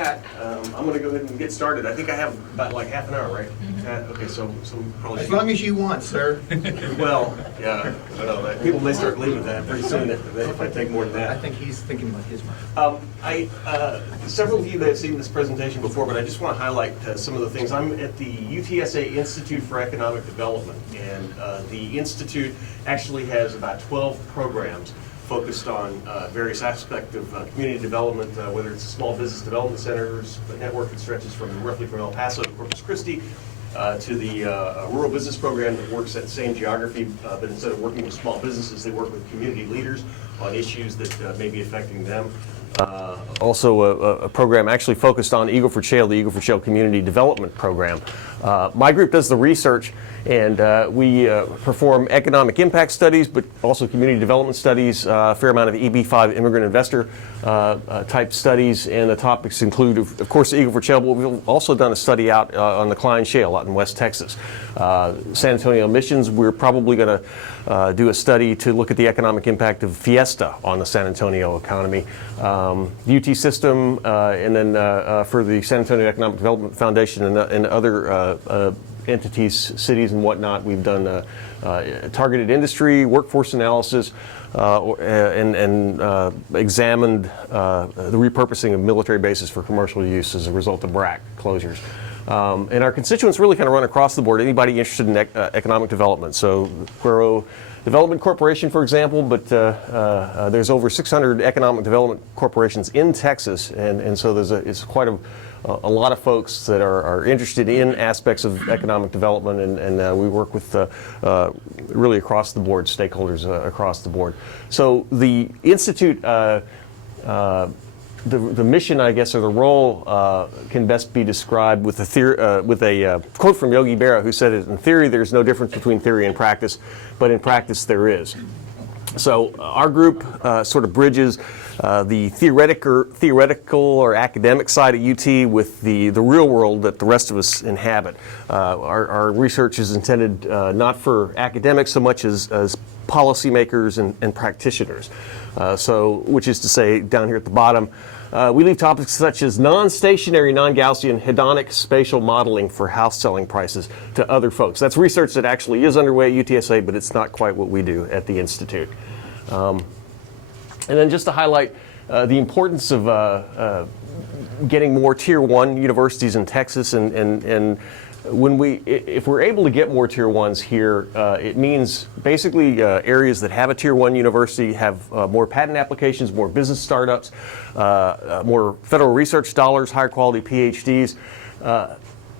I'm going to go ahead and get started. I think I have about like half an hour, right? Okay, so probably. As long as you want, sir. Well, yeah, I don't know. People may start leaving that pretty soon if I take more than that. I think he's thinking about his mind. Several of you may have seen this presentation before, but I just want to highlight some of the things. I'm at the UTSA Institute for Economic Development, and the Institute actually has about 12 programs focused on various aspects of community development, whether it's small business development centers, a network that stretches from roughly from El Paso to Corpus Christi, to the rural business program that works at the same geography, but instead of working with small businesses, they work with community leaders on issues that may be affecting them. Also a program actually focused on Eagle Ford Shale, the Eagle Ford Shale Community Development Program. My group does the research, and we perform economic impact studies, but also community development studies, a fair amount of EB-5 immigrant investor type studies, and the topics include, of course, the Eagle Ford Shale, but we've also done a study out on the Klein Shale out in West Texas. San Antonio emissions, we're probably going to do a study to look at the economic impact of Fiesta on the San Antonio economy. The UT system, and then for the San Antonio Economic Development Foundation and other entities, cities and whatnot, we've done targeted industry, workforce analysis, and examined the repurposing of military bases for commercial use as a result of BRAC closures. And our constituents really kind of run across the board, anybody interested in economic development. So Cuero Development Corporation, for example, but there's over 600 economic development corporations in Texas, and so it's quite a lot of folks that are interested in aspects of economic development, and we work with really across the board, stakeholders across the board. So the Institute, the mission, I guess, or the role can best be described with a quote from Yogi Berra, who said, "In theory, there's no difference between theory and practice, but in practice, there is." So our group sort of bridges the theoretical or academic side of UT with the real world that the rest of us inhabit. Our research is intended not for academics so much as policymakers and practitioners. So, which is to say, down here at the bottom, we leave topics such as non-stationary, non-Gaussian, hedonic spatial modeling for house selling prices to other folks. That's research that actually is underway at UTSA, but it's not quite what we do at the Institute. And then just to highlight the importance of getting more Tier 1 universities in Texas, and if we're able to get more Tier 1s here, it means basically areas that have a Tier 1 university have more patent applications, more business startups, more federal research dollars, higher quality PhDs.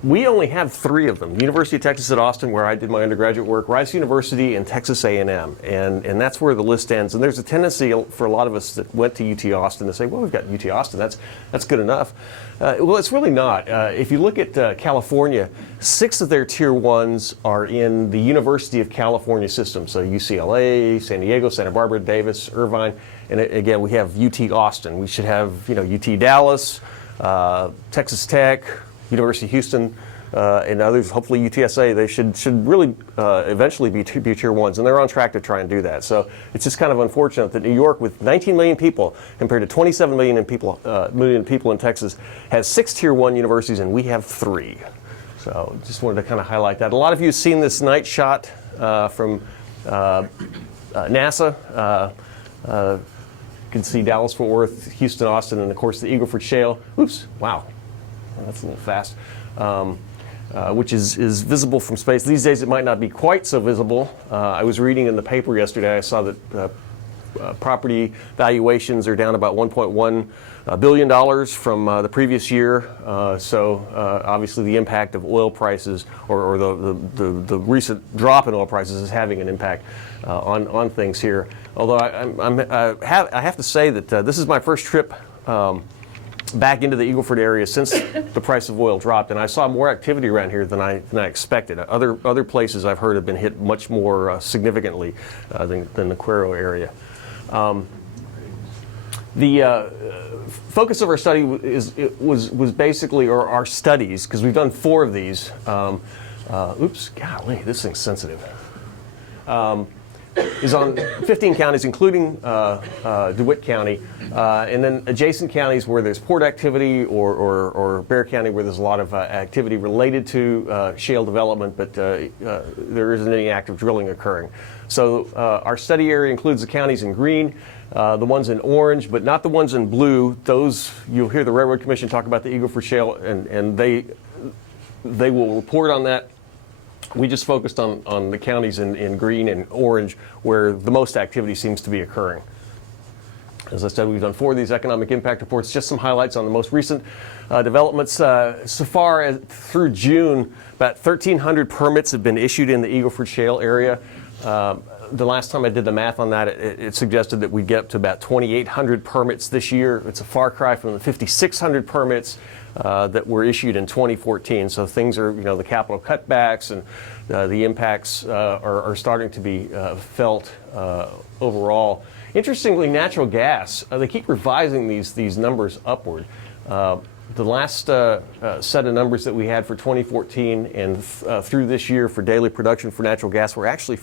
We only have 3 of them: University of Texas at Austin, where I did my undergraduate work, Rice University, and Texas A&M, and that's where the list ends. And there's a tendency for a lot of us that went to UT Austin to say, well, we've got UT Austin, that's good enough. Well, it's really not. If you look at California, 6 of their Tier 1s are in the University of California system, so UCLA, San Diego, Santa Barbara, Davis, Irvine, and again, we have UT Austin. We should have, UT Dallas, Texas Tech, University of Houston, and others, hopefully UTSA. They should really eventually be Tier 1s, and they're on track to try and do that. So it's just kind of unfortunate that New York, with 19 million people compared to 27 million people in Texas, has 6 Tier 1 universities, and we have 3. So just wanted to kind of highlight that. A lot of you have seen this night shot from NASA. You can see Dallas, Fort Worth, Houston, Austin, and of course the Eagle Ford Shale. Oops, wow. That's a little fast, which is visible from space. These days it might not be quite so visible. I was reading in the paper yesterday, I saw that property valuations are down about $1.1 billion from the previous year. So obviously the impact of oil prices or the recent drop in oil prices is having an impact on things here. Although I have to say that this is my first trip back into the Eagle Ford area since the price of oil dropped, and I saw more activity around here than I expected. Other places I've heard have been hit much more significantly than the Cuero area. The focus of our study was basically, or our studies, because we've done 4 of these. Oops, golly, this thing's sensitive. is on 15 counties, including DeWitt County, and then adjacent counties where there's port activity, or Bexar County where there's a lot of activity related to shale development, but there isn't any active drilling occurring. So our study area includes the counties in green, the ones in orange, but not the ones in blue. Those, you'll hear the Railroad Commission talk about the Eagle Ford Shale, and they will report on that. We just focused on the counties in green and orange where the most activity seems to be occurring. As I said, we've done 4 of these economic impact reports. Just some highlights on the most recent developments. So far as through June, about 1,300 permits have been issued in the Eagle Ford Shale area. The last time I did the math on that, it suggested that we'd get up to about 2,800 permits this year. It's a far cry from the 5,600 permits that were issued in 2014. So things are, the capital cutbacks and the impacts are starting to be felt overall. Interestingly, natural gas, they keep revising these numbers upward. The last set of numbers that we had for 2014 and through this year for daily production for natural gas were actually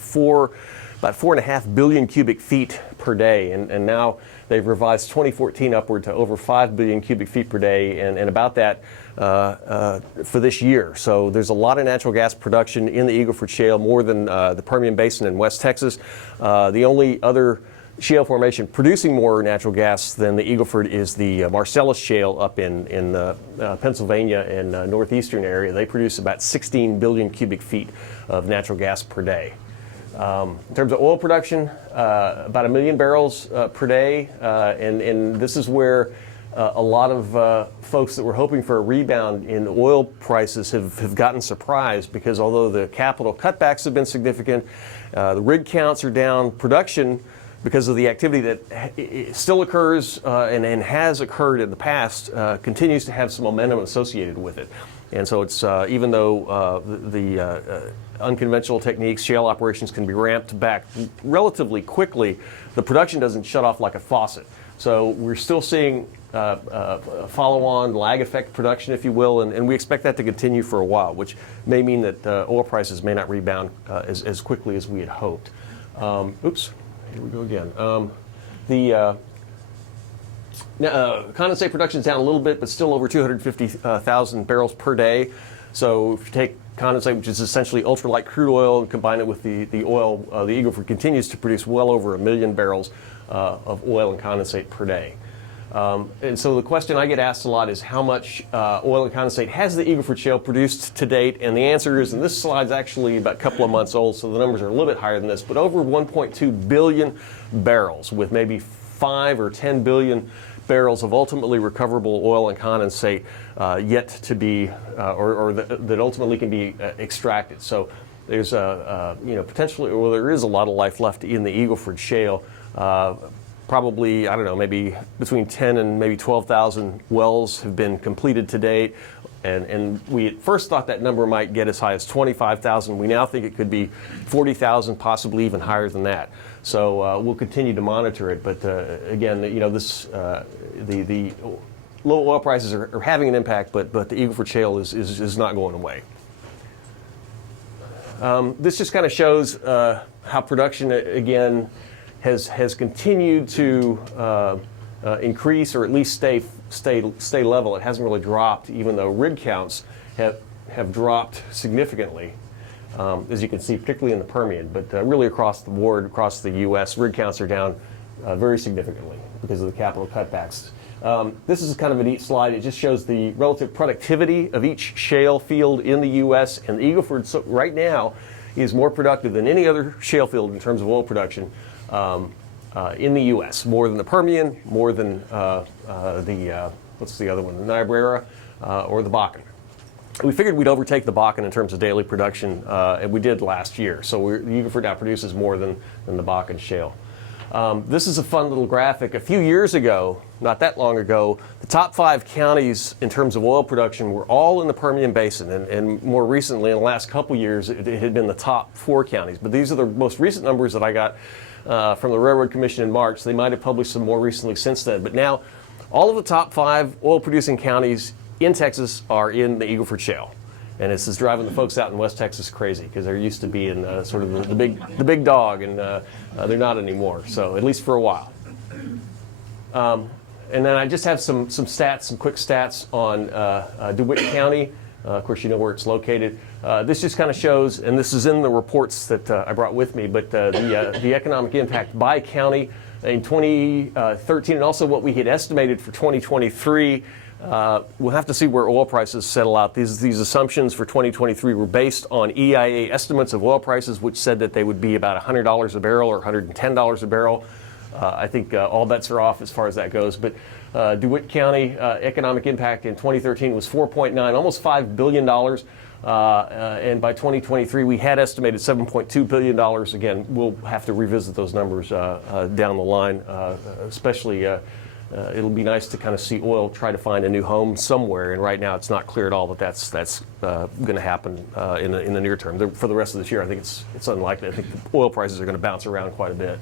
about 4.5 billion cubic feet per day, and now they've revised 2014 upward to over 5 billion cubic feet per day, and about that for this year. So there's a lot of natural gas production in the Eagle Ford Shale, more than the Permian Basin in West Texas. The only other shale formation producing more natural gas than the Eagle Ford is the Marcellus Shale up in Pennsylvania and northeastern area. They produce about 16 billion cubic feet of natural gas per day. In terms of oil production, about 1 million barrels per day, and this is where a lot of folks that were hoping for a rebound in oil prices have gotten surprised, because although the capital cutbacks have been significant, the rig counts are down, production, because of the activity that still occurs and has occurred in the past, continues to have some momentum associated with it. And so it's, even though the unconventional techniques, shale operations can be ramped back relatively quickly, the production doesn't shut off like a faucet. So we're still seeing follow-on lag effect production, if you will, and we expect that to continue for a while, which may mean that oil prices may not rebound as quickly as we had hoped. Oops. Here we go again. Condensate production is down a little bit, but still over 250,000 barrels per day. So if you take condensate, which is essentially ultralight crude oil, and combine it with the oil, the Eagle Ford continues to produce well over 1 million barrels of oil and condensate per day. And so the question I get asked a lot is how much oil and condensate has the Eagle Ford Shale produced to date? And the answer is, and this slide's actually about a couple of months old, so the numbers are a little bit higher than this, but over 1.2 billion barrels, with maybe 5 or 10 billion barrels of ultimately recoverable oil and condensate yet to be, or that ultimately can be extracted. So there's potentially, well, there is a lot of life left in the Eagle Ford Shale. Probably, I don't know, maybe between 10 and maybe 12,000 wells have been completed to date. And we at first thought that number might get as high as 25,000. We now think it could be 40,000, possibly even higher than that. So we'll continue to monitor it. But again, this the low oil prices are having an impact, but the Eagle Ford Shale is not going away. This just kind of shows how production again has continued to increase, or at least stay level. It hasn't really dropped, even though rig counts have dropped significantly, as you can see, particularly in the Permian, but really across the board, across the U.S., rig counts are down very significantly because of the capital cutbacks. This is kind of a neat slide. It just shows the relative productivity of each shale field in the U.S., and the Eagle Ford right now is more productive than any other shale field in terms of oil production in the U.S., more than the Permian, more than what's the other one, the Niobrara, or the Bakken. We figured we'd overtake the Bakken in terms of daily production, and we did last year. So the Eagle Ford now produces more than the Bakken Shale. This is a fun little graphic. A few years ago, not that long ago, the top 5 counties in terms of oil production were all in the Permian Basin, and more recently, in the last couple years, it had been the top 4 counties. But these are the most recent numbers that I got from the Railroad Commission in March. They might have published some more recently since then. But now, all of the top 5 oil-producing counties in Texas are in the Eagle Ford Shale. And this is driving the folks out in West Texas crazy because they're used to being sort of the big dog, and they're not anymore. So at least for a while. And then I just have some quick stats on DeWitt County. Of course, you know where it's located. This just kind of shows, and this is in the reports that I brought with me, but the economic impact by county in 2013, and also what we had estimated for 2023. We'll have to see where oil prices settle out. These assumptions for 2023 were based on EIA estimates of oil prices, which said that they would be about $100 a barrel or $110 a barrel. I think all bets are off as far as that goes. But DeWitt County economic impact in 2013 was $4.9, almost $5 billion. And by 2023, we had estimated $7.2 billion. Again, we'll have to revisit those numbers down the line, especially it'll be nice to kind of see oil try to find a new home somewhere. And right now, it's not clear at all that that's going to happen in the near term. For the rest of this year, I think it's unlikely. I think the oil prices are going to bounce around quite a bit.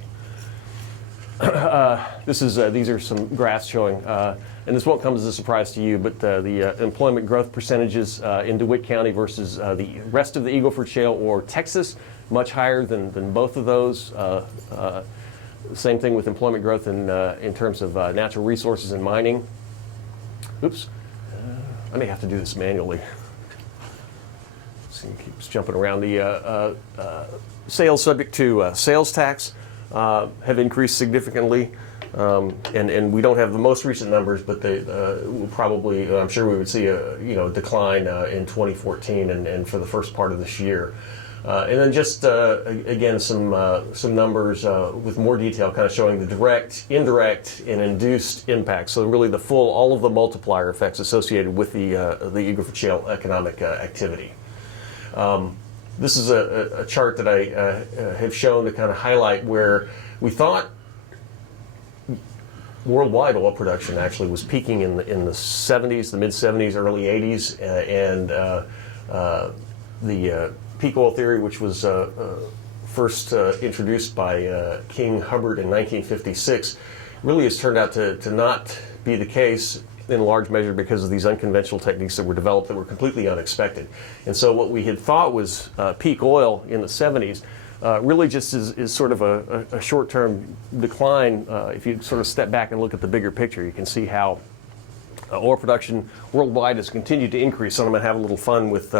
These are some graphs showing, and this won't come as a surprise to you, but the employment growth percentages in DeWitt County versus the rest of the Eagle Ford Shale or Texas, much higher than both of those. Same thing with employment growth in terms of natural resources and mining. Oops, I may have to do this manually. See, it keeps jumping around. The sales subject to sales tax have increased significantly, and we don't have the most recent numbers, but they will probably, I'm sure we would see a decline in 2014 and for the first part of this year. And then just again some numbers with more detail, kind of showing the direct, indirect, and induced impacts. So really all of the multiplier effects associated with the Eagle Ford Shale economic activity. This is a chart that I have shown to kind of highlight where we thought worldwide oil production actually was peaking in the 70s, the mid 70s, early 80s, and the peak oil theory, which was first introduced by King Hubbard in 1956, really has turned out to not be the case in large measure because of these unconventional techniques that were developed that were completely unexpected. And so what we had thought was peak oil in the 70s really just is sort of a short-term decline. If you sort of step back and look at the bigger picture, you can see how oil production worldwide has continued to increase. So I'm going to have a little fun with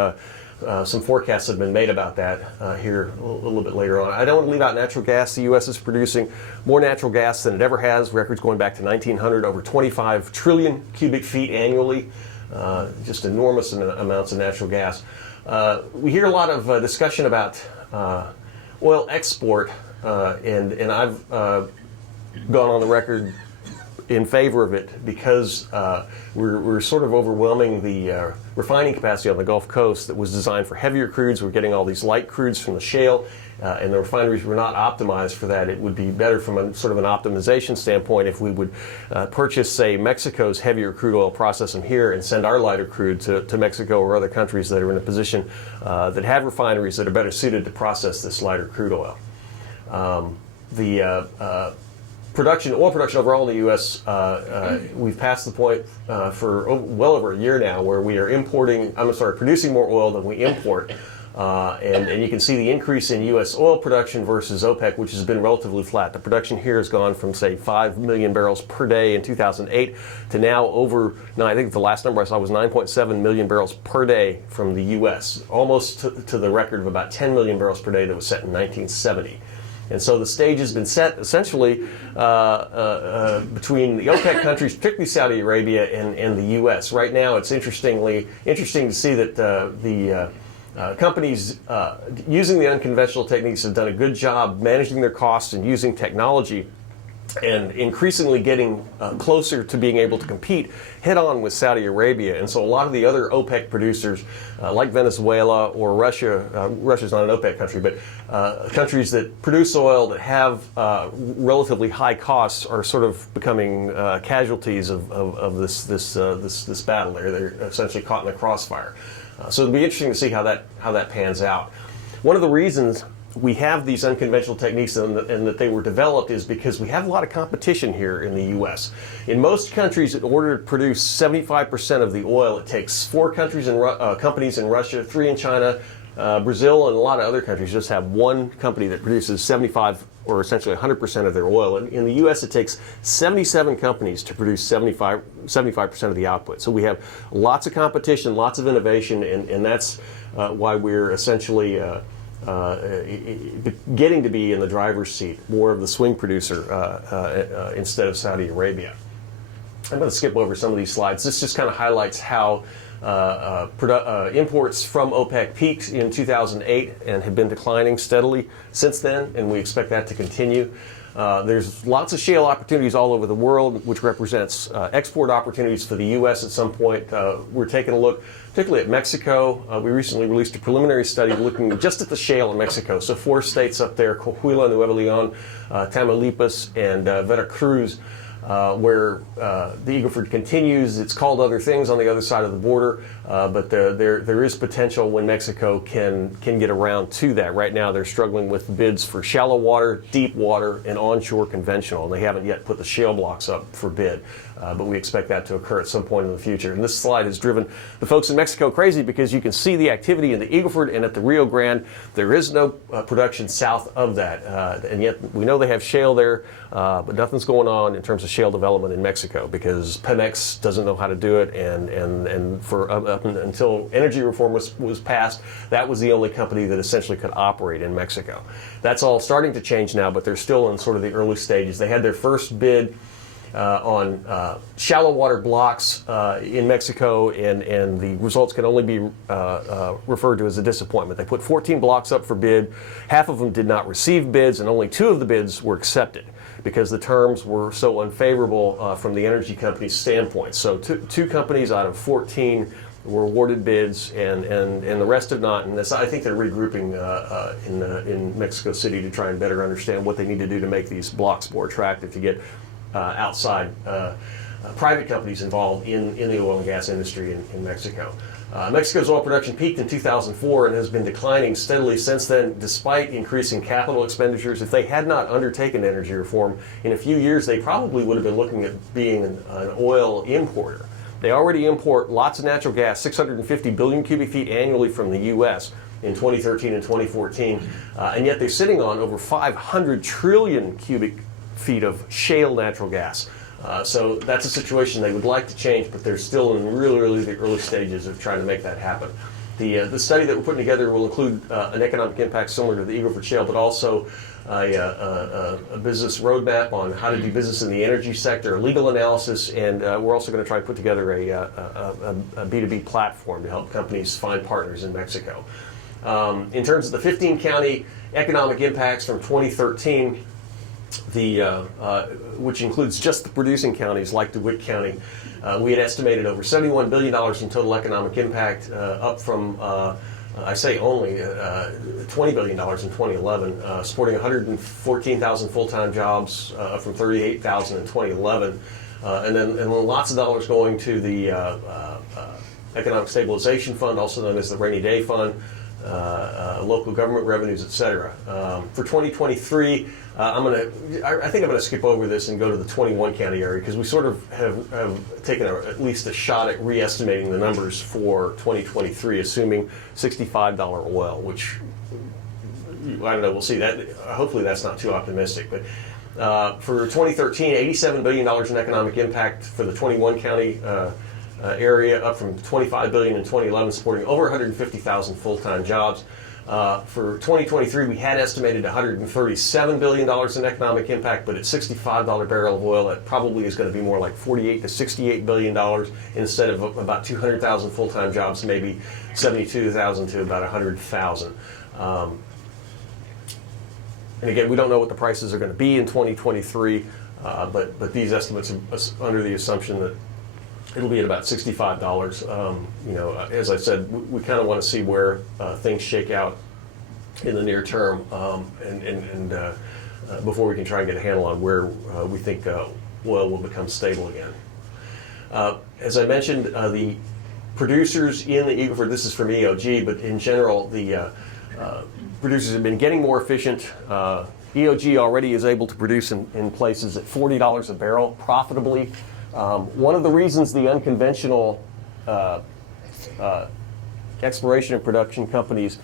some forecasts that have been made about that here a little bit later on. I don't want to leave out natural gas. The U.S. is producing more natural gas than it ever has. Records going back to 1900, over 25 trillion cubic feet annually. Just enormous amounts of natural gas. We hear a lot of discussion about oil export, and I've gone on the record in favor of it because we're sort of overwhelming the refining capacity on the Gulf Coast that was designed for heavier crudes. We're getting all these light crudes from the shale, and the refineries were not optimized for that. It would be better from a sort of an optimization standpoint if we would purchase, say, Mexico's heavier crude oil, process them here, and send our lighter crude to Mexico or other countries that are in a position that have refineries that are better suited to process this lighter crude oil. Oil production overall in the U.S., we've passed the point for well over a year now where we are producing more oil than we import. And you can see the increase in U.S. oil production versus OPEC, which has been relatively flat. The production here has gone from, say, 5 million barrels per day in 2008 to now I think the last number I saw was 9.7 million barrels per day from the U.S., almost to the record of about 10 million barrels per day that was set in 1970. And so the stage has been set essentially between the OPEC countries, particularly Saudi Arabia and the U.S. Right now, it's interesting to see that the companies using the unconventional techniques have done a good job managing their costs and using technology, and increasingly getting closer to being able to compete head-on with Saudi Arabia. And so a lot of the other OPEC producers, like Venezuela or Russia, Russia's not an OPEC country, but countries that produce oil that have relatively high costs are sort of becoming casualties of this battle. They're essentially caught in the crossfire. So it'll be interesting to see how that pans out. One of the reasons we have these unconventional techniques and that they were developed is because we have a lot of competition here in the U.S. In most countries, in order to produce 75% of the oil, it takes 4 countries companies in Russia, 3 in China, Brazil, and a lot of other countries just have one company that produces 75 or essentially 100% of their oil. In the U.S., it takes 77 companies to produce 75% of the output. So we have lots of competition, lots of innovation, and that's why we're essentially getting to be in the driver's seat, more of the swing producer instead of Saudi Arabia. I'm going to skip over some of these slides. This just kind of highlights how imports from OPEC peaked in 2008 and have been declining steadily since then, and we expect that to continue. There's lots of shale opportunities all over the world, which represents export opportunities for the U.S. at some point. We're taking a look particularly at Mexico. We recently released a preliminary study looking just at the shale in Mexico. So 4 states up there, Coahuila, Nuevo Leon, Tamaulipas, and Veracruz, where the Eagle Ford continues. It's called other things on the other side of the border, but there is potential when Mexico can get around to that. Right now they're struggling with bids for shallow water, deep water, and onshore conventional. And they haven't yet put the shale blocks up for bid, but we expect that to occur at some point in the future. And this slide has driven the folks in Mexico crazy because you can see the activity in the Eagle Ford and at the Rio Grande. There is no production south of that, and yet we know they have shale there, but nothing's going on in terms of shale development in Mexico because Pemex doesn't know how to do it, and for up until energy reform was passed, that was the only company that essentially could operate in Mexico. That's all starting to change now, but they're still in sort of the early stages. They had their first bid on shallow water blocks in Mexico, and the results can only be referred to as a disappointment. They put 14 blocks up for bid. Half of them did not receive bids, and only 2 of the bids were accepted because the terms were so unfavorable from the energy company's standpoint. So two companies out of 14 were awarded bids, and the rest have not. And I think they're regrouping in Mexico City to try and better understand what they need to do to make these blocks more attractive to get outside private companies involved in the oil and gas industry in Mexico. Mexico's oil production peaked in 2004 and has been declining steadily since then, despite increasing capital expenditures. If they had not undertaken energy reform, in a few years they probably would have been looking at being an oil importer. They already import lots of natural gas, 650 billion cubic feet annually from the U.S. in 2013 and 2014, and yet they're sitting on over 500 trillion cubic feet of shale natural gas. So that's a situation they would like to change, but they're still in really the early stages of trying to make that happen. The study that we're putting together will include an economic impact similar to the Eagle Ford Shale, but also a business roadmap on how to do business in the energy sector, a legal analysis, and we're also going to try to put together a B2B platform to help companies find partners in Mexico. In terms of the 15-county economic impacts from 2013, which includes just the producing counties like DeWitt County, we had estimated over $71 billion in total economic impact, up from, I say only, $20 billion in 2011, supporting 114,000 full-time jobs from 38,000 in 2011, and then lots of dollars going to the Economic Stabilization Fund, also known as the Rainy Day Fund, local government revenues, etc. For 2023, I think I'm going to skip over this and go to the 21 county area because we sort of have taken at least a shot at re-estimating the numbers for 2023, assuming $65 oil, which I don't know. We'll see. That hopefully that's not too optimistic, but. For 2013, $87 billion in economic impact for the 21 county area, up from $25 billion in 2011, supporting over 150,000 full-time jobs. For 2023, we had estimated $137 billion in economic impact, but at $65 barrel of oil, that probably is going to be more like $48 to $68 billion instead of about 200,000 full-time jobs, maybe 72,000 to about 100,000. And again, we don't know what the prices are going to be in 2023, but these estimates are under the assumption that it'll be at about $65. As I said, we kind of want to see where things shake out in the near term, and before we can try and get a handle on where we think oil will become stable again. As I mentioned, the producers in the Eagle Ford, this is from EOG, but in general, the producers have been getting more efficient. EOG already is able to produce in places at $40 a barrel profitably. One of the reasons the unconventional exploration and production companies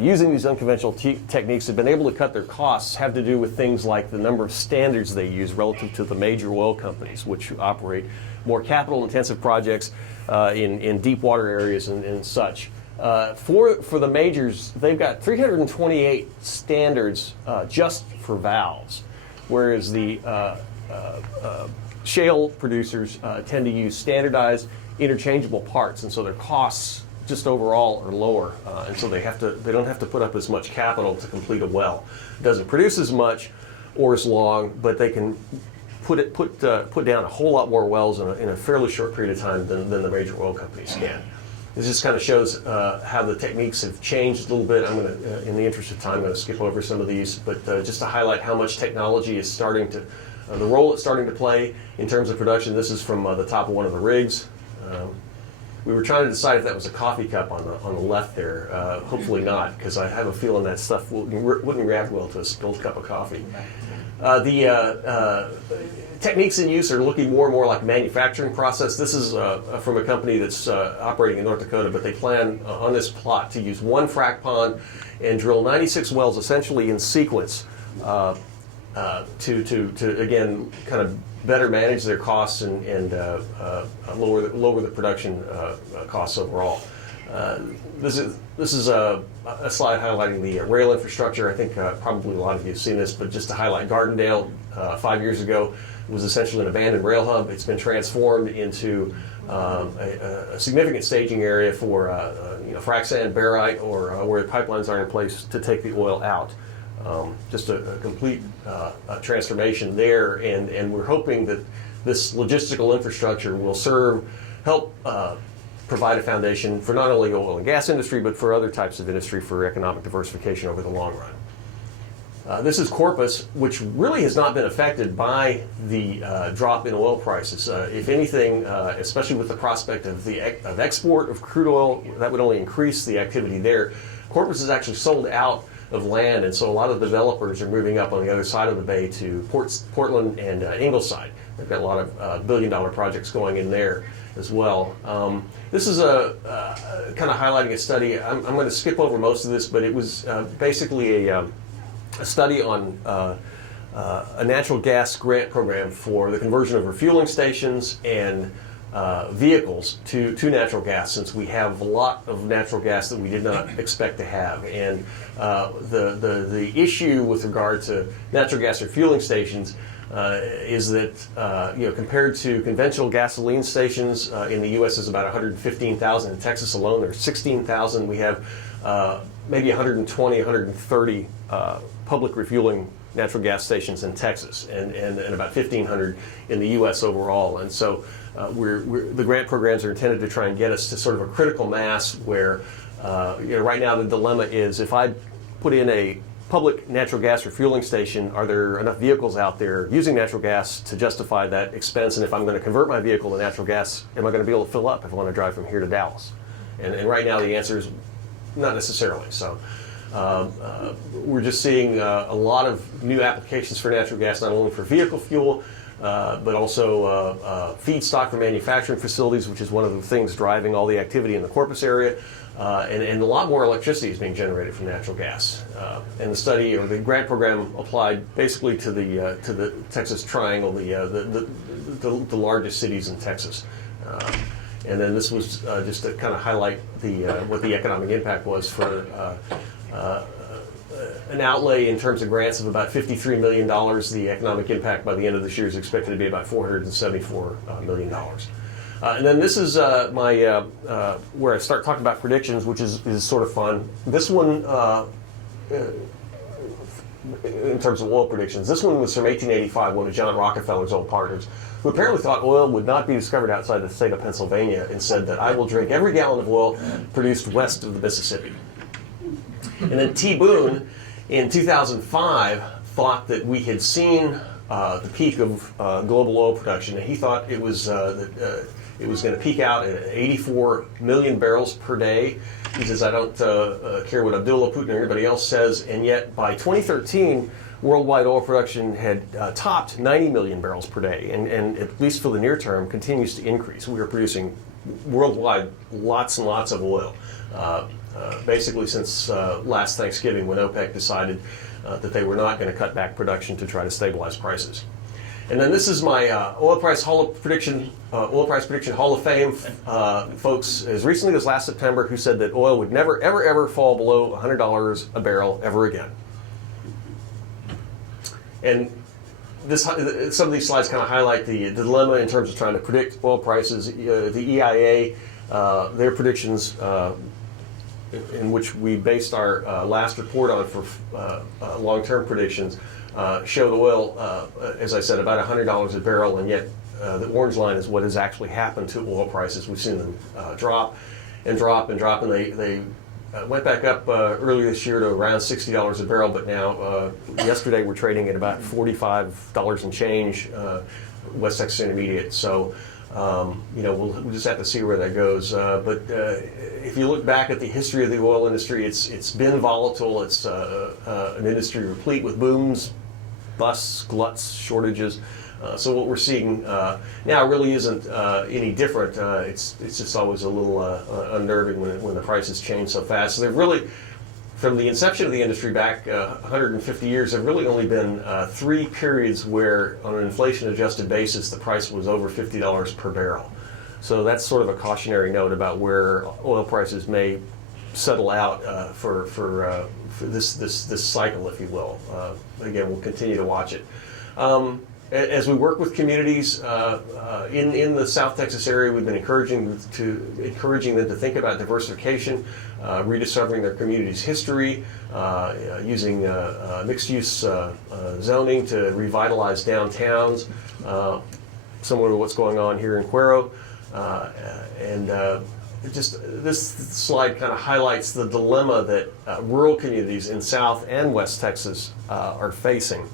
using these unconventional techniques have been able to cut their costs have to do with things like the number of standards they use relative to the major oil companies, which operate more capital-intensive projects in deep water areas and such. For the majors, they've got 328 standards just for valves, whereas the shale producers tend to use standardized interchangeable parts, and so their costs just overall are lower, and so they don't have to put up as much capital to complete a well. It doesn't produce as much or as long, but they can put down a whole lot more wells in a fairly short period of time than the major oil companies can. This just kind of shows how the techniques have changed a little bit. I'm going to, in the interest of time, I'm going to skip over some of these, but just to highlight how much technology is starting to, the role it's starting to play in terms of production. This is from the top of one of the rigs. We were trying to decide if that was a coffee cup on the left there. Hopefully not, because I have a feeling that stuff wouldn't react well to a spilled cup of coffee. The techniques in use are looking more and more like a manufacturing process. This is from a company that's operating in North Dakota, but they plan on this plot to use one frac pond and drill 96 wells essentially in sequence to again kind of better manage their costs and lower the production costs overall. This is a slide highlighting the rail infrastructure. I think probably a lot of you have seen this, but just to highlight Gardendale, 5 years ago, was essentially an abandoned rail hub. It's been transformed into a significant staging area for frac sand, barite, or where pipelines are in place to take the oil out. Just a complete transformation there, and we're hoping that this logistical infrastructure will help provide a foundation for not only the oil and gas industry, but for other types of industry for economic diversification over the long run. This is Corpus, which really has not been affected by the drop in oil prices. If anything, especially with the prospect of export of crude oil, that would only increase the activity there. Corpus is actually sold out of land, and so a lot of developers are moving up on the other side of the bay to Portland and Ingleside. They've got a lot of billion-dollar projects going in there as well. This is kind of highlighting a study. I'm going to skip over most of this, but it was basically a study on a natural gas grant program for the conversion of refueling stations and vehicles to natural gas, since we have a lot of natural gas that we did not expect to have. And the issue with regard to natural gas refueling stations is that compared to conventional gasoline stations in the U.S. is about 115,000. In Texas alone, there's 16,000. We have maybe 120, 130 public refueling natural gas stations in Texas, and about 1,500 in the U.S. overall. And so the grant programs are intended to try and get us to sort of a critical mass where, right now the dilemma is, if I put in a public natural gas refueling station, are there enough vehicles out there using natural gas to justify that expense? And if I'm going to convert my vehicle to natural gas, am I going to be able to fill up if I want to drive from here to Dallas? And right now the answer is not necessarily. So we're just seeing a lot of new applications for natural gas, not only for vehicle fuel, but also feedstock for manufacturing facilities, which is one of the things driving all the activity in the Corpus area. And a lot more electricity is being generated from natural gas. And the study, or the grant program, applied basically to the Texas Triangle, the largest cities in Texas. And then this was just to kind of highlight what the economic impact was for an outlay in terms of grants of about $53 million. The economic impact by the end of this year is expected to be about $474 million. And then this is where I start talking about predictions, which is sort of fun. This one, in terms of oil predictions, this one was from 1885, one of John Rockefeller's old partners, who apparently thought oil would not be discovered outside the state of Pennsylvania, and said that I will drink every gallon of oil produced west of the Mississippi. And then T. Boone, in 2005, thought that we had seen the peak of global oil production, and he thought it was that it was going to peak out at 84 million barrels per day. He says, I don't care what Abdullah, Putin, or anybody else says, and yet by 2013, worldwide oil production had topped 90 million barrels per day, and at least for the near term, continues to increase. We are producing worldwide lots and lots of oil, basically since last Thanksgiving when OPEC decided that they were not going to cut back production to try to stabilize prices. And then this is my oil price prediction Hall of Fame, folks as recently as last September, who said that oil would never, ever, ever fall below $100 a barrel ever again. And some of these slides kind of highlight the dilemma in terms of trying to predict oil prices. The EIA, their predictions, in which we based our last report on for long-term predictions, showed oil, as I said, about $100 a barrel, and yet the orange line is what has actually happened to oil prices. We've seen them drop and drop and drop, and they went back up earlier this year to around $60 a barrel, but now yesterday we're trading at about $45 and change, West Texas Intermediate. So we'll just have to see where that goes. But if you look back at the history of the oil industry, it's been volatile. It's an industry replete with booms, busts, gluts, shortages. So what we're seeing now really isn't any different. It's just always a little unnerving when the prices change so fast. So they've really, from the inception of the industry back 150 years, there have really only been 3 periods where, on an inflation-adjusted basis, the price was over $50 per barrel. So that's sort of a cautionary note about where oil prices may settle out for this cycle, if you will. Again, we'll continue to watch it. As we work with communities in the South Texas area, we've been encouraging them to think about diversification, rediscovering their community's history, using mixed-use zoning to revitalize downtowns, similar to what's going on here in Cuero. This slide kind of highlights the dilemma that rural communities in South and West Texas are facing.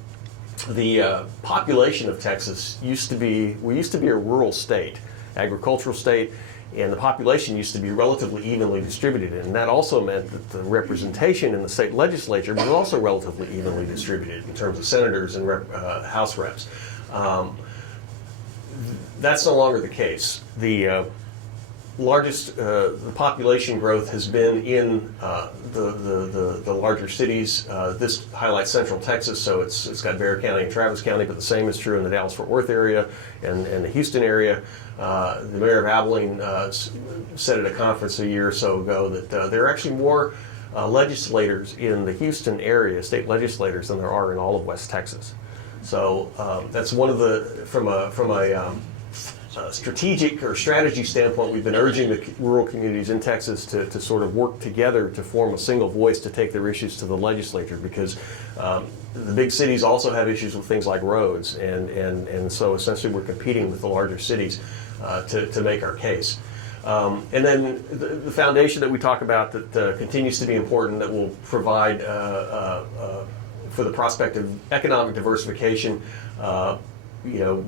The population of Texas used to be a rural state, agricultural state, and the population used to be relatively evenly distributed, and that also meant that the representation in the state legislature was also relatively evenly distributed in terms of senators and House reps. That's no longer the case. The largest population growth has been in the larger cities. This highlights Central Texas, so it's got Bexar County and Travis County, but the same is true in the Dallas-Fort Worth area and the Houston area. The mayor of Abilene said at a conference a year or so ago that there are actually more legislators in the Houston area, state legislators, than there are in all of West Texas. So that's one of the, from a strategic or strategy standpoint, we've been urging the rural communities in Texas to sort of work together to form a single voice to take their issues to the legislature, because the big cities also have issues with things like roads, and so essentially we're competing with the larger cities to make our case. And then the foundation that we talk about that continues to be important, that will provide for the prospect of economic diversification,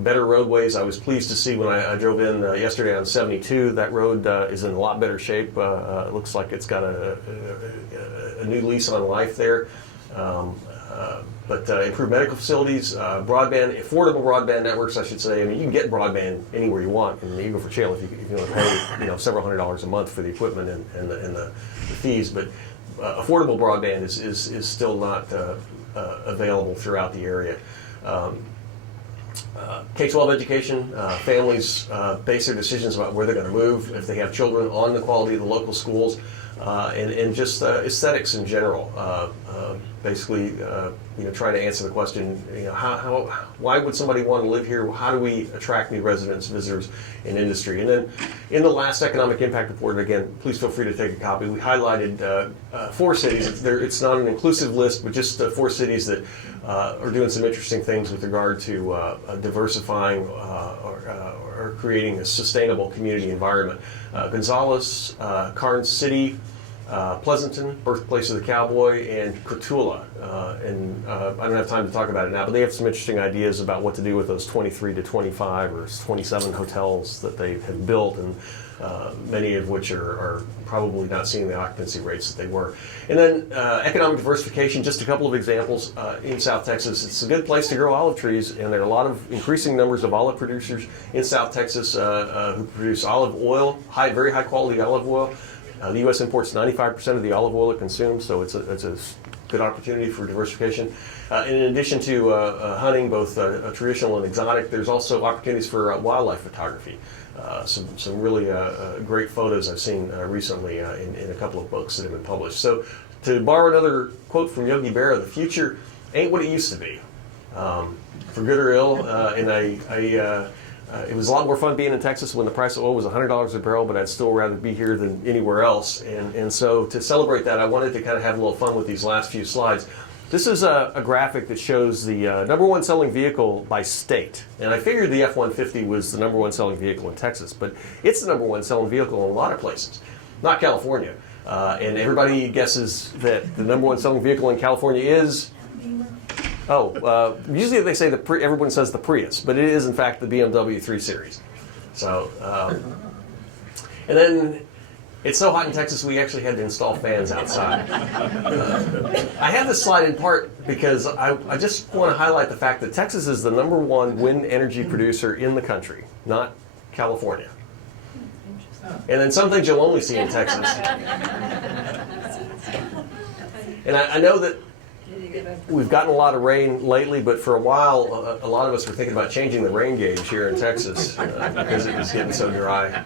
better roadways. I was pleased to see when I drove in yesterday on 72, that road is in a lot better shape. It looks like it's got a new lease on life there. But improved medical facilities, broadband, affordable broadband networks, I should say. I mean, you can get broadband anywhere you want in the Eagle for Shale if you want to pay several $100s a month for the equipment and the fees. But affordable broadband is still not available throughout the area. K-12 education, families base their decisions about where they're going to move if they have children on the quality of the local schools, and just aesthetics in general. Basically, trying to answer the question, why would somebody want to live here? How do we attract new residents, visitors, and industry? And then in the last economic impact report, again, please feel free to take a copy. We highlighted 4 cities. It's not an inclusive list, but just 4 cities that are doing some interesting things with regard to diversifying or creating a sustainable community environment. Gonzales, Karnes City, Pleasanton, birthplace of the cowboy, and Cotulla. I don't have time to talk about it now, but they have some interesting ideas about what to do with those 23 to 25 or 27 hotels that they have built, and many of which are probably not seeing the occupancy rates that they were. And then economic diversification, just a couple of examples. In South Texas, it's a good place to grow olive trees, and there are a lot of increasing numbers of olive producers in South Texas who produce olive oil, very high quality olive oil. The U.S. imports 95% of the olive oil it consumes, so it's a good opportunity for diversification. In addition to hunting, both traditional and exotic, there's also opportunities for wildlife photography. Some really great photos I've seen recently in a couple of books that have been published. So to borrow another quote from Yogi Berra, the future ain't what it used to be, for good or ill. It was a lot more fun being in Texas when the price of oil was $100 a barrel, but I'd still rather be here than anywhere else. And so to celebrate that, I wanted to kind of have a little fun with these last few slides. This is a graphic that shows the #1 selling vehicle by state. And I figured the F-150 was the #1 selling vehicle in Texas, but it's the #1 selling vehicle in a lot of places, not California. And everybody guesses that the #1 selling vehicle in California is... usually they say everyone says the Prius, but it is in fact the BMW 3 Series. So, and then it's so hot in Texas we actually had to install fans outside. I have this slide in part because I just want to highlight the fact that Texas is the #1 wind energy producer in the country, not California. And then some things you'll only see in Texas. And I know that we've gotten a lot of rain lately, but for a while, a lot of us were thinking about changing the rain gauge here in Texas because it was getting so dry.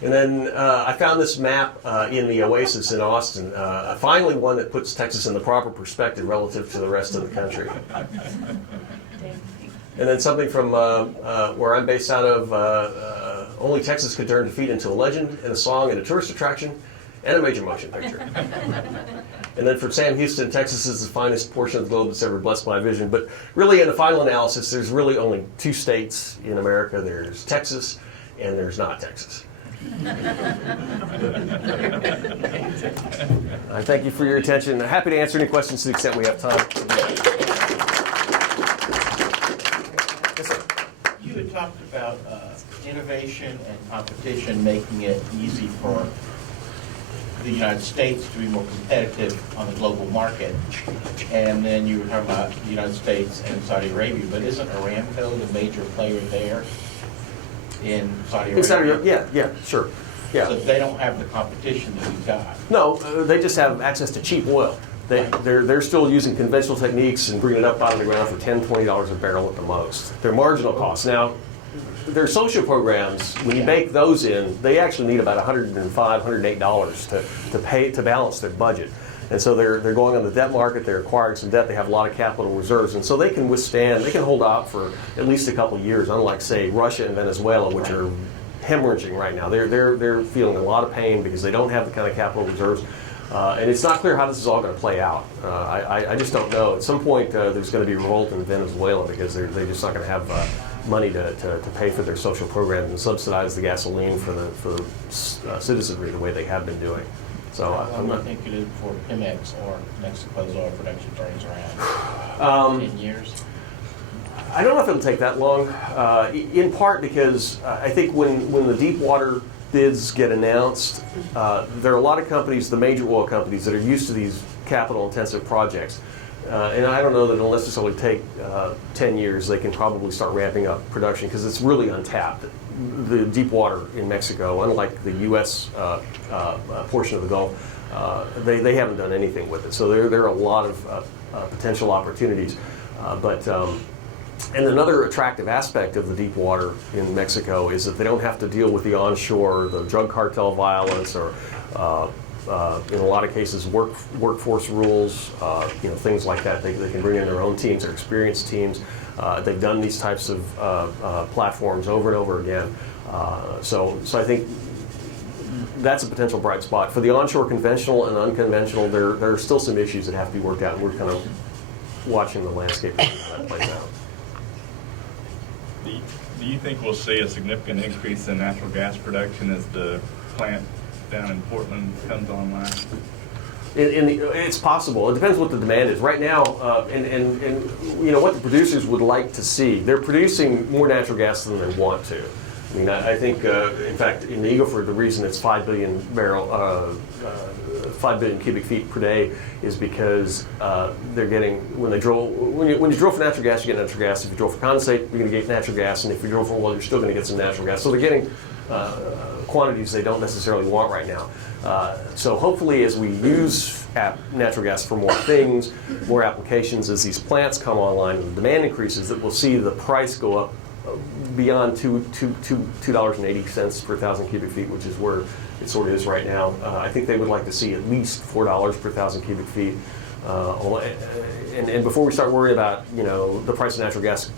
And then I found this map in the Oasis in Austin, finally one that puts Texas in the proper perspective relative to the rest of the country. And then something from where I'm based out of, only Texas could turn defeat into a legend and a song and a tourist attraction and a major motion picture. And then from Sam Houston, Texas is the finest portion of the globe that's ever blessed my vision. But really, in the final analysis, there's really only 2 states in America. There's Texas, and there's not Texas. I thank you for your attention. Happy to answer any questions to the extent we have time. Yes, sir. You had talked about innovation and competition making it easy for the United States to be more competitive on the global market. And then you were talking about the United States and Saudi Arabia, but isn't Aramco the major player there in Saudi Arabia? In Saudi Arabia, yeah, sure. Yeah. So they don't have the competition that we've got. No, they just have access to cheap oil. They're still using conventional techniques and bringing it up out of the ground for $10, $20 a barrel at the most. Their marginal costs. Now, their social programs, when you bake those in, they actually need about $105, $108 to balance their budget. And so they're going on the debt market, they're acquiring some debt, they have a lot of capital reserves, and so they can hold out for at least a couple of years, unlike, say, Russia and Venezuela, which are hemorrhaging right now. They're feeling a lot of pain because they don't have the kind of capital reserves. And it's not clear how this is all going to play out. I just don't know. At some point, there's going to be revolt in Venezuela because they're just not going to have money to pay for their social programs and subsidize the gasoline for the citizenry the way they have been doing. So I'm not thinking it for Pemex or Mexico's oil production turns around 10 years. I don't know if it'll take that long, in part because I think when the deep water bids get announced, there are a lot of companies, the major oil companies, that are used to these capital-intensive projects. And I don't know that it'll necessarily take 10 years. They can probably start ramping up production because it's really untapped. The deep water in Mexico, unlike the U.S. Portion of the Gulf, they haven't done anything with it. So there are a lot of potential opportunities. And another attractive aspect of the deep water in Mexico is that they don't have to deal with the onshore, the drug cartel violence, or in a lot of cases workforce rules, things like that. They can bring in their own teams, their experienced teams. They've done these types of platforms over and over again. So I think that's a potential bright spot. For the onshore conventional and unconventional, there are still some issues that have to be worked out, and we're kind of watching the landscape as that plays out. Do you think we'll see a significant increase in natural gas production as the plant down in Portland comes online? It's possible. It depends what the demand is. Right now, and you know what the producers would like to see. They're producing more natural gas than they want to. I mean, I think, in fact, in the Eagle Ford, the reason it's 5 billion cubic feet per day is because they're getting, when you drill for natural gas, you get natural gas. If you drill for condensate, you're going to get natural gas, and if you drill for oil, you're still going to get some natural gas. So they're getting quantities they don't necessarily want right now. So hopefully, as we use natural gas for more things, more applications, as these plants come online and the demand increases, that we'll see the price go up beyond $2.80 per thousand cubic feet, which is where it sort of is right now. I think they would like to see at least $4 per thousand cubic feet. And before we start worrying about, you know, the price of natural gas,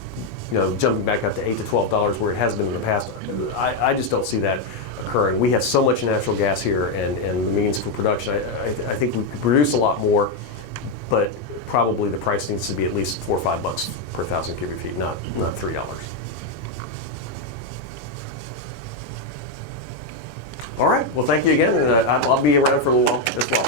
you know, jumping back up to $8 to $12 where it has been in the past, I just don't see that occurring. We have so much natural gas here and the means for production. I think we could produce a lot more, but probably the price needs to be at least $4 or $5 per thousand cubic feet, not $3. All right. Well, thank you again, and I'll be around for a little while as well.